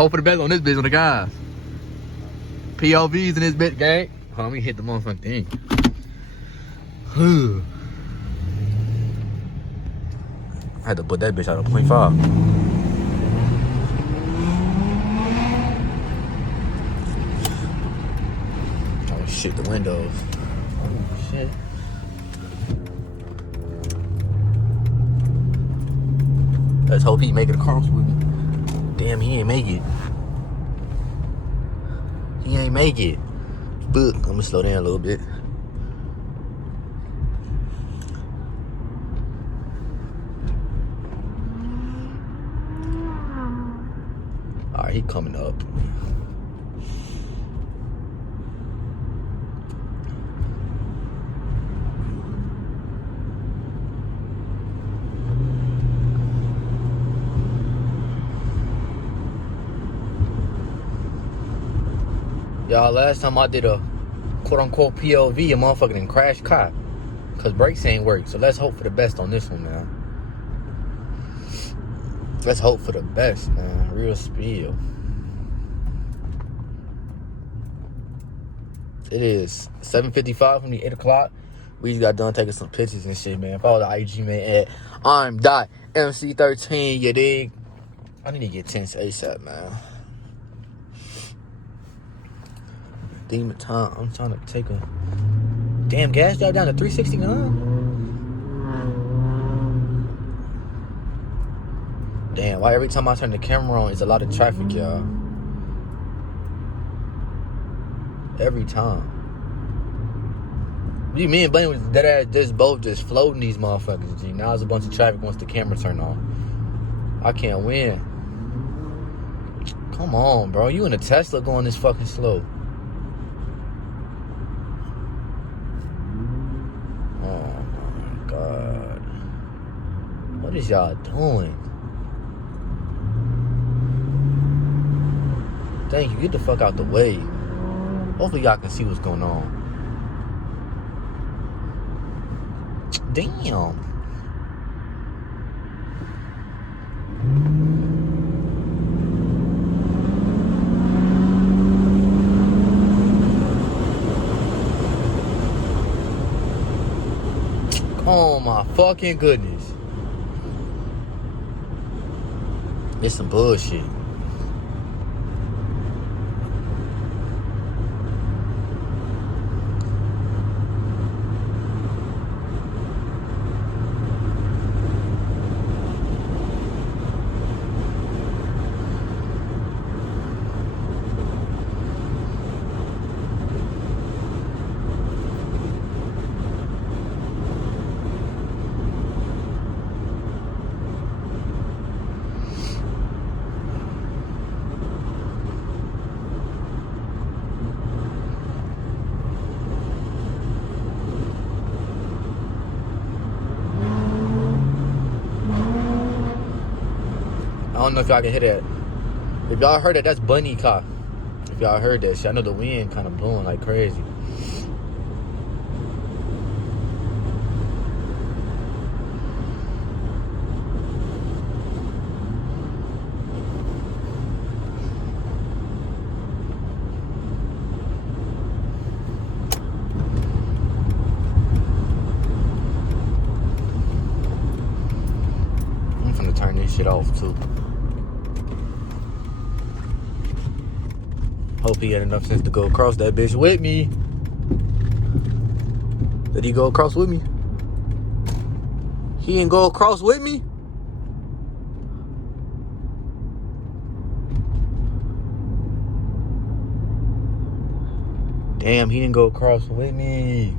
Hope for the best on this bitch on the guys. POVs in this bitch, gang. Hold on, let me hit the motherfucking thing. I had to put that bitch out of 0.5. Oh shit, the windows. Oh shit. Let's hope he make it across with me. Damn, he ain't make it. He ain't make it. But I'm gonna slow down a little bit. Alright, he coming up. Y'all, last time I did a quote-unquote POV, a motherfucking crash car. Because brakes ain't work. So let's hope for the best on this one, man. Let's hope for the best, man. Real spiel. It is 7:55 from the 8 o'clock. We just got done taking some pictures and shit, man. Follow the IG, man, at arm.mc13, you dig? I need to get tense ASAP, man. Demon time. I'm trying to take a damn gas drive down to 369. Damn, why every time I turn the camera on, it's a lot of traffic, y'all. Every time. What do you mean, Bunny was dead ass just both just floating these motherfuckers, G? Now there's a bunch of traffic once the camera turn on. I can't win. Come on, bro. You in a Tesla going this fucking slow. God. What is y'all doing? Thank you. Get the fuck out the way. Hopefully y'all can see what's going on. Damn. Oh my fucking goodness. It's some bullshit. I don't know if y'all can hear that. If y'all heard that, that's Bunny car. If y'all heard that shit, I know the wind kind of blowing like crazy. I'm finna turn this shit off too. Hope he had enough sense to go across that bitch with me. Did he go across with me? He didn't go across with me? Damn, he didn't go across with me.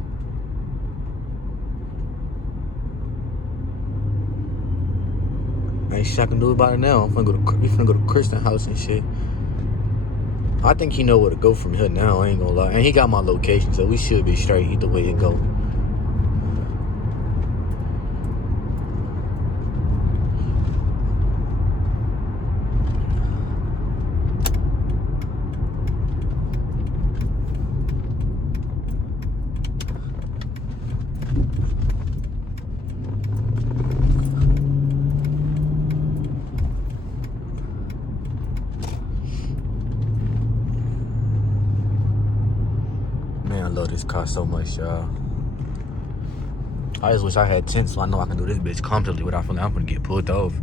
Ain't shit I can do about it now. We finna go to Chrysler house and shit. I think he know where to go from here now, I ain't gonna lie. And he got my location, so we should be straight either way it go. this car so much, y'all. I just wish I had tents so I know I can do this bitch comfortably without feeling I'm gonna get pulled over.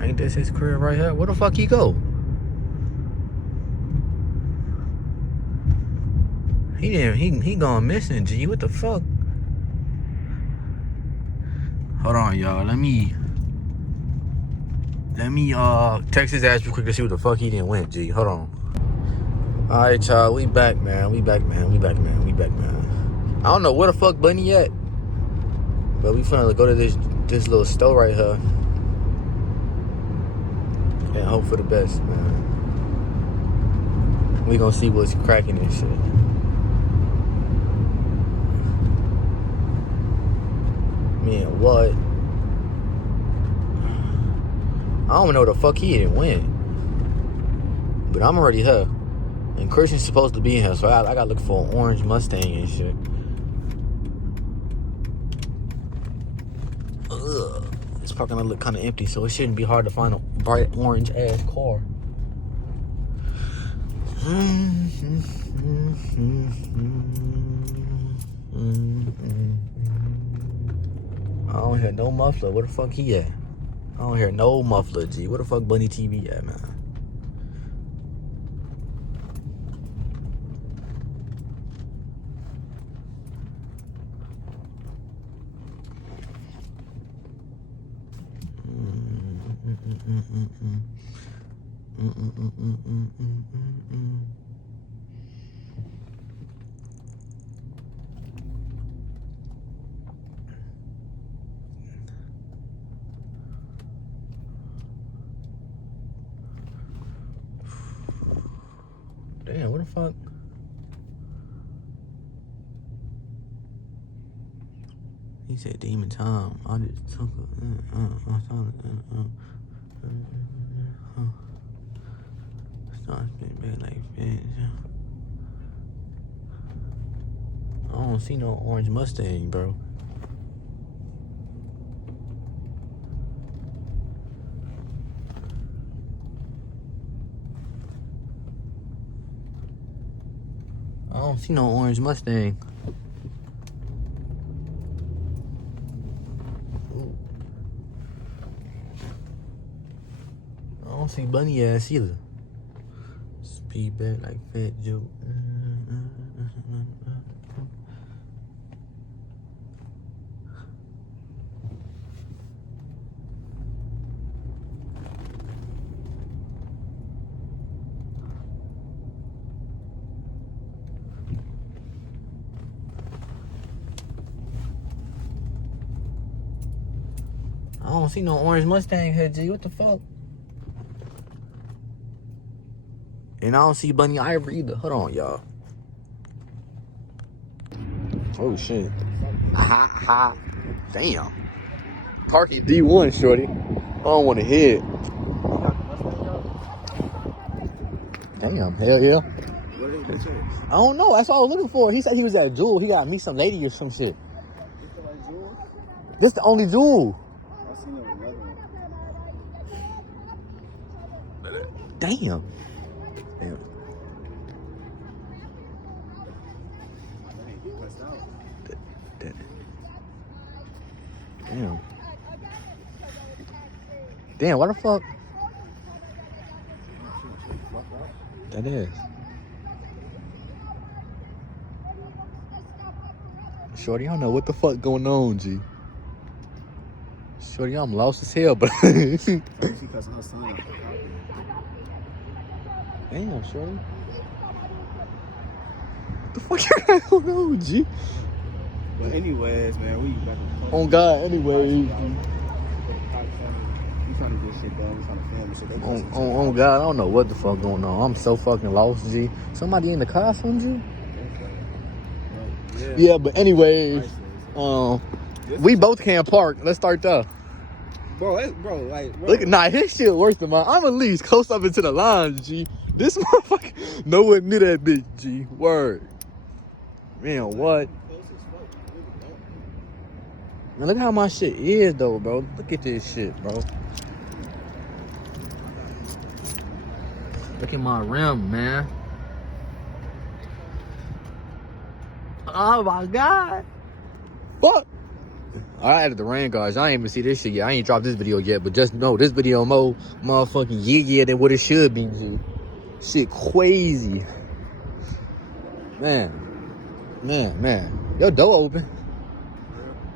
Ain't this his crib right here? Where the fuck he go? He gone missing, G. What the fuck? Hold on, y'all. Let me text his ass real quick to see what the fuck he didn't went, G. Hold on. Alright, y'all. We back, man. We back, man. I don't know where the fuck Bunny at. But we finna go to this little store right here. And hope for the best, man. We gonna see what's cracking and shit. Man, what? I don't even know where the fuck he didn't win. But I'm already here. And Christian's supposed to be in here, so I gotta look for an orange Mustang and shit. Ugh. It's probably gonna look kind of empty, so it shouldn't be hard to find a bright orange ass car. I don't hear no muffler. Where the fuck he at? I don't hear no muffler, G. Where the fuck Bunny TV at, man? Damn, what the fuck? He said Demon Time. I just took I don't see no orange Mustang, bro. I don't see no orange Mustang. Ooh. I don't see Bunny ass either. Speed back like Fat Joe. I don't see no orange Mustang here, G. What the fuck? And I don't see Bunny Ivory either. Hold on, y'all. Oh, shit. Ha. Damn. Parky D1, shorty. I don't want to hit. Damn, hell yeah. I don't know. That's all I was looking for. He said he was at Jewel. He got me some lady or some shit. This the only Jewel. Damn. Damn. Damn, what the fuck? That is. Shorty, I don't know what the fuck going on, G. Shorty, I'm lost as hell, but damn, Shorty. What the fuck you got going on, G? But anyways, man, we back on. On God, anyways. We trying to get shit done. We trying to film shit. On God, I don't know what the fuck going on. I'm so fucking lost, G. Somebody in the car, from G? Yeah, but anyways, we both can't park. Let's start there. Bro. Look, nah, his shit worse than mine. I'm at least close up into the lines, G. This motherfucker nowhere near that bitch, G. Word. Man, what? Man, look how my shit is, though, bro. Look at this shit, bro. Look at my rim, man. Oh, my God. Fuck. I added the rain guards. I ain't even see this shit yet. I ain't dropped this video yet, but just know this video more motherfucking yeah than what it should be, G. Shit crazy. Man. Your door open.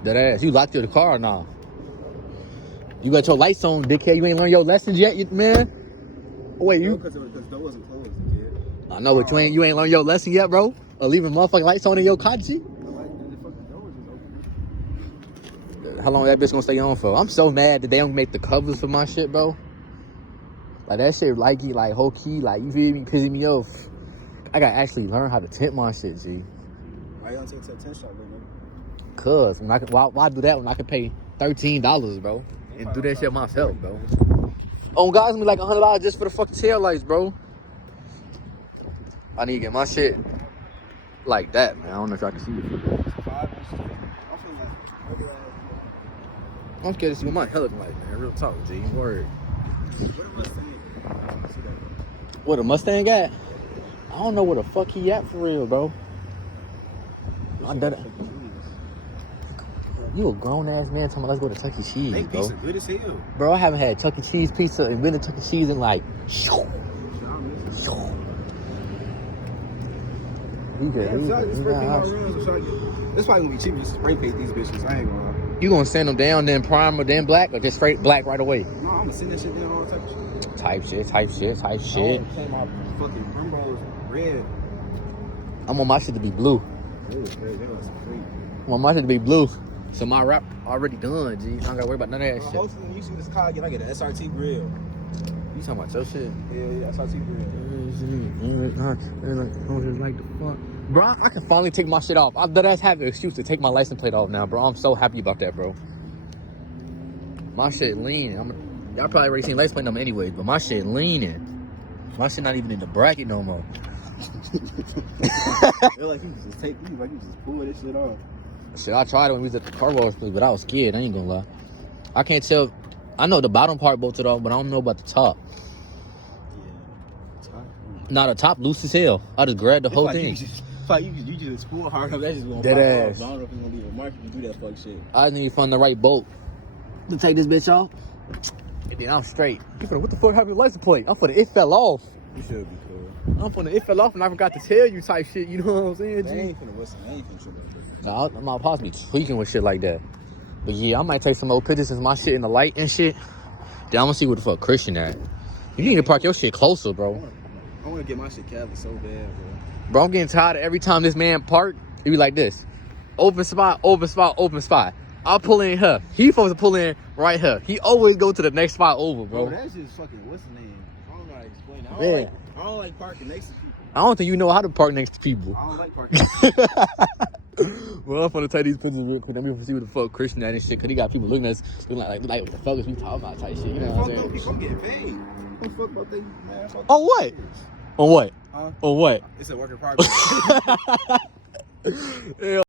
That ass. You locked your car or nah? You got your lights on, dickhead. You ain't learned your lessons yet, man? Oh, wait, you? Because the door wasn't closed, kid. I know, but you ain't learned your lesson yet, bro? Or leaving motherfucking lights on in your car, G? The fucking door was just open. How long that bitch gonna stay on for? I'm so mad that they don't make the covers for my shit, bro. Like, that shit, like whole key, like, you feel me, pissing me off. I gotta actually learn how to tint my shit, G. Why you don't take to a tint shop, nigga? Cause why do that when I can pay $13, bro, and do that shit myself, bro? Oh, guys, me like $100 just for the fucking tail lights, bro. I need to get my shit like that, man. I don't know if y'all can see it. I'm scared to see what my hell looking like, man. Real talk, G. Word. What a Mustang at? I don't know where the fuck he at for real, bro. I done it. You a grown ass man talking about let's go to Chuck E. Cheese, They bro. pizza good as hell. Bro, I haven't had Chuck E. Cheese pizza and been to Chuck E. Cheese in like, This probably gonna be cheaper. Just spray paint these bitches. I ain't gonna lie. You gonna sand them down, then primer, then black, or just straight black right away? No, I'm gonna send that shit down all type of shit. Type shit. I want my fucking Primrose red. I want my shit to be blue. I want my shit to be blue. So my rap already done, G. I don't gotta worry about none of that shit. Hopefully when you see this car, I get an SRT grill. You talking about your shit? Yeah, SRT grill. Like the fuck. Bro, I can finally take my shit off. I dead ass have an excuse to take my license plate off now, bro. I'm so happy about that, bro. My shit leaning. Y'all probably already seen license plate number anyways, but my shit leaning. My shit not even in the bracket no more. They're like you just take me, like you just pull this shit off. Shit, I tried it when we was at the car wash place, but I was scared. I ain't gonna lie. I can't tell. I know the bottom part bolted off, but I don't know about the top. Yeah. Nah, the top loose as hell. I just grabbed the whole like thing. You just pull hard up. That's just gonna Dead pop ass. off. I don't know if it's gonna leave a mark if you do that fuck shit. I just need to find the right bolt to take this bitch off. And then I'm straight. What the fuck happened to the license plate? It fell off. You should be cool. It fell off and I forgot to tell you type shit. You know what I'm saying, They G? ain't finna whistle. They ain't finna trip that. Nah, I'm not possibly tweaking with shit like that. But yeah, I might take some old pictures of my shit in the light and shit. Then I'm gonna see what the fuck Christian at. You need to park your shit closer, bro. I wanna get my shit Cali so bad, bro. Bro, I'm getting tired of every time this man park, it be like this. Open spot. I'll pull in here. He supposed to pull in right here. He always go to the next spot over, bro. Bro, that's just fucking, what's the name? I don't know how to explain it. I don't like parking next to people. I don't think you know how to park next to people. I don't like parking. Well, I'm gonna take these pictures real quick. Let me see what the fuck Christian at and shit. Cause he got people looking at us, looking like what the fuck is we talking about type shit. You know what I'm saying? I'm getting paid. What the fuck about they, man? On what? On what? Huh? On what? It's a work in progress. Yeah.